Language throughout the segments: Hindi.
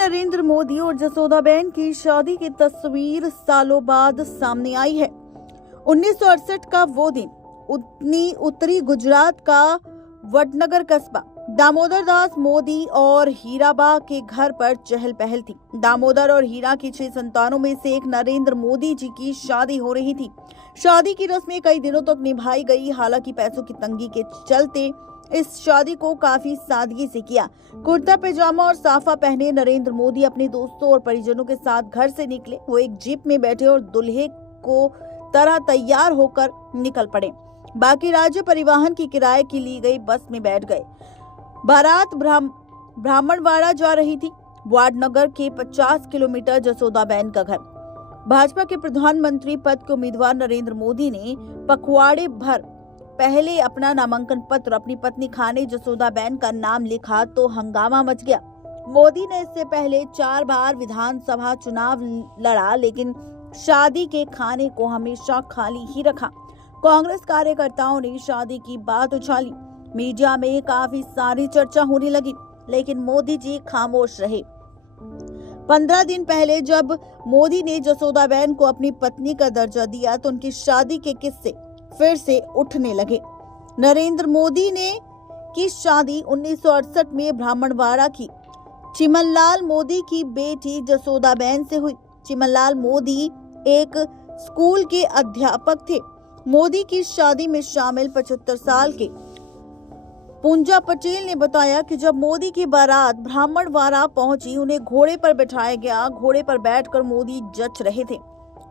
नरेंद्र मोदी और जसोदाबेन की शादी की तस्वीर सालों बाद सामने आई है। 1968 का वो दिन उत्तरी गुजरात का वडनगर कस्बा दामोदर दास मोदी और हीराबा के घर पर चहल पहल थी। दामोदर और हीरा की 6 संतानों में से एक नरेंद्र मोदी जी की शादी हो रही थी। शादी की रस्में कई दिनों तक निभाई गई। हालांकि पैसों की तंगी के चलते इस शादी को काफी सादगी से किया। कुर्ता पैजामा और साफा पहने नरेंद्र मोदी अपने दोस्तों और परिजनों के साथ घर से निकले। वो एक जीप में बैठे और दूल्हे को तरह तैयार होकर निकल पड़े। बाकी राज्य परिवहन की किराए की ली गई बस में बैठ गए। बारात ब्राह्मणवाड़ा जा रही थी। वाडनगर के 50 किलोमीटर जसोदाबेन का घर। भाजपा के प्रधानमंत्री पद के उम्मीदवार नरेंद्र मोदी ने पखवाड़े भर पहले अपना नामांकन पत्र अपनी पत्नी खाने जसोदाबेन का नाम लिखा तो हंगामा मच गया। मोदी ने इससे पहले 4 बार विधानसभा चुनाव लड़ा, लेकिन शादी के खाने को हमेशा खाली ही रखा। कांग्रेस कार्यकर्ताओं ने शादी की बात उछाली। मीडिया में काफी सारी चर्चा होने लगी, लेकिन मोदी जी खामोश रहे। 15 दिन पहले जब मोदी ने जसोदाबेन को अपनी पत्नी का दर्जा दिया तो उनकी शादी के किस्से फिर से उठने लगे। नरेंद्र मोदी ने की शादी 1968 में ब्राह्मणवाड़ा की चिमनलाल मोदी की बेटी जसोदाबेन से हुई। चिमनलाल मोदी एक स्कूल के अध्यापक थे। मोदी की शादी में शामिल 75 साल के पूंजा पटेल ने बताया कि जब मोदी की बारात ब्राह्मणवाड़ा पहुंची, उन्हें घोड़े पर बिठाया गया। घोड़े पर बैठकर मोदी जच रहे थे।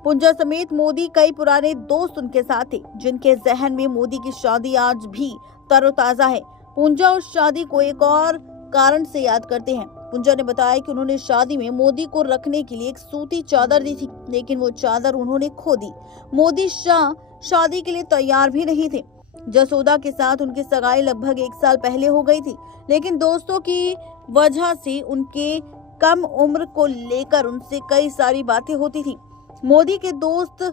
पूंजा समेत मोदी कई पुराने दोस्त उनके साथ थे, जिनके जहन में मोदी की शादी आज भी तरोताजा है। पूंजा उस शादी को एक और कारण से याद करते हैं। पूंजा ने बताया कि उन्होंने शादी में मोदी को रखने के लिए एक सूती चादर दी थी, लेकिन वो चादर उन्होंने खो दी। मोदी शाह शादी के लिए तैयार भी नहीं थे। जसोदा के साथ उनकी सगाई लगभग 1 साल पहले हो गई थी, लेकिन दोस्तों की वजह से उनके कम उम्र को लेकर उनसे कई सारी बातें होती थी। मोदी के दोस्त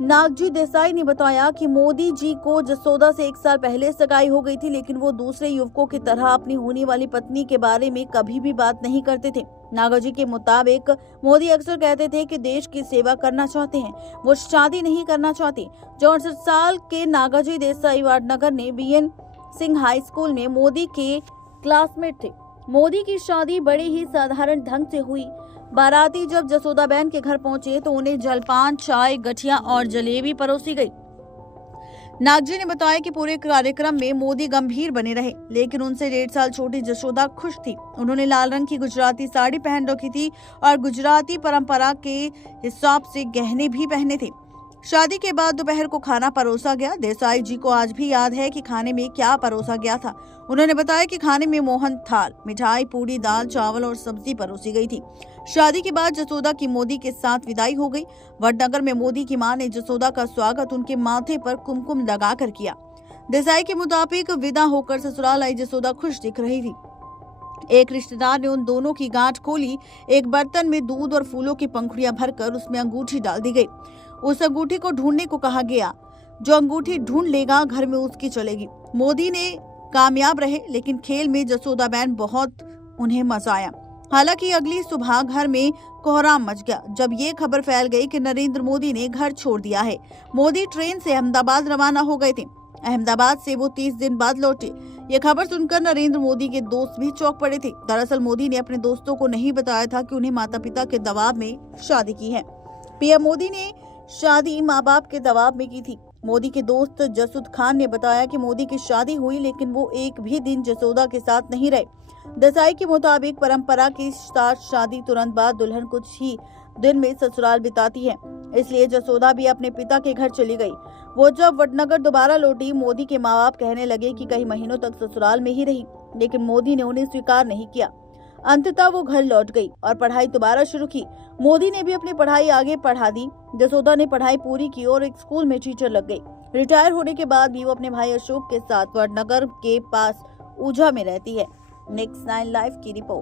नागजी देसाई ने बताया कि मोदी जी को जसोदा से 1 साल पहले सगाई हो गई थी, लेकिन वो दूसरे युवकों की तरह अपनी होने वाली पत्नी के बारे में कभी भी बात नहीं करते थे। नागाजी के मुताबिक मोदी अक्सर कहते थे कि देश की सेवा करना चाहते हैं, वो शादी नहीं करना चाहते। 64 साल के नागाजी देसाई वाडनगर ने बीएन सिंह हाई स्कूल में मोदी के क्लासमेट थे। मोदी की शादी बड़े ही साधारण ढंग से हुई। बाराती जब जसोदाबेन के घर पहुंचे तो उन्हें जलपान, चाय, गठिया और जलेबी परोसी गई। नागजी ने बताया कि पूरे कार्यक्रम में मोदी गंभीर बने रहे, लेकिन उनसे 1.5 साल छोटी जसोदा खुश थी। उन्होंने लाल रंग की गुजराती साड़ी पहन रखी थी और गुजराती परंपरा के हिसाब से गहने भी पहने थे। शादी के बाद दोपहर को खाना परोसा गया। देसाई जी को आज भी याद है कि खाने में क्या परोसा गया था। उन्होंने बताया कि खाने में मोहन थाल, मिठाई, पूरी, दाल, चावल और सब्जी परोसी गई थी। शादी के बाद जसोदा की मोदी के साथ विदाई हो गई। वडनगर में मोदी की मां ने जसोदा का स्वागत उनके माथे पर कुमकुम लगाकर किया। देसाई के मुताबिक विदा होकर ससुराल आई जसोदा खुश दिख रही थी। एक रिश्तेदार ने उन दोनों की गांठ खोली। एक बर्तन में दूध और फूलों की पंखुड़ियां भरकर उसमें अंगूठी डाल दी गई। उस अंगूठी को ढूंढने को कहा गया। जो अंगूठी ढूंढ लेगा घर में उसकी चलेगी। मोदी ने कामयाब रहे, लेकिन खेल में जसोदाबेन बहुत उन्हें मजा आया। हालांकि अगली सुबह घर में कोहराम मच गया जब ये खबर फैल गई कि नरेंद्र मोदी ने घर छोड़ दिया है। मोदी ट्रेन से अहमदाबाद रवाना हो गए थे। अहमदाबाद से वो 30 दिन बाद लौटे। ये खबर सुनकर नरेंद्र मोदी के दोस्त भी चौंक पड़े थे। दरअसल मोदी ने अपने दोस्तों को नहीं बताया था कि उन्हें माता पिता के दबाव में शादी की है। पीएम मोदी ने शादी माँ बाप के दबाव में की थी। मोदी के दोस्त जसूद खान ने बताया कि मोदी की शादी हुई, लेकिन वो एक भी दिन जसोदा के साथ नहीं रहे। देसाई के मुताबिक परंपरा के साथ शादी तुरंत बाद दुल्हन कुछ ही दिन में ससुराल बिताती है, इसलिए जसोदा भी अपने पिता के घर चली गई। वो जब वडनगर दोबारा लौटी, मोदी के माँ बाप कहने लगे कि कई महीनों तक ससुराल में ही रही, लेकिन मोदी ने उन्हें स्वीकार नहीं किया। अंततः वो घर लौट गई और पढ़ाई दोबारा शुरू की। मोदी ने भी अपनी पढ़ाई आगे बढ़ा दी। जसोदा ने पढ़ाई पूरी की और एक स्कूल में टीचर लग गई। रिटायर होने के बाद भी वो अपने भाई अशोक के साथ वडनगर के पास ऊझा में रहती है। नेक्स्ट 9 लाइव की रिपोर्ट।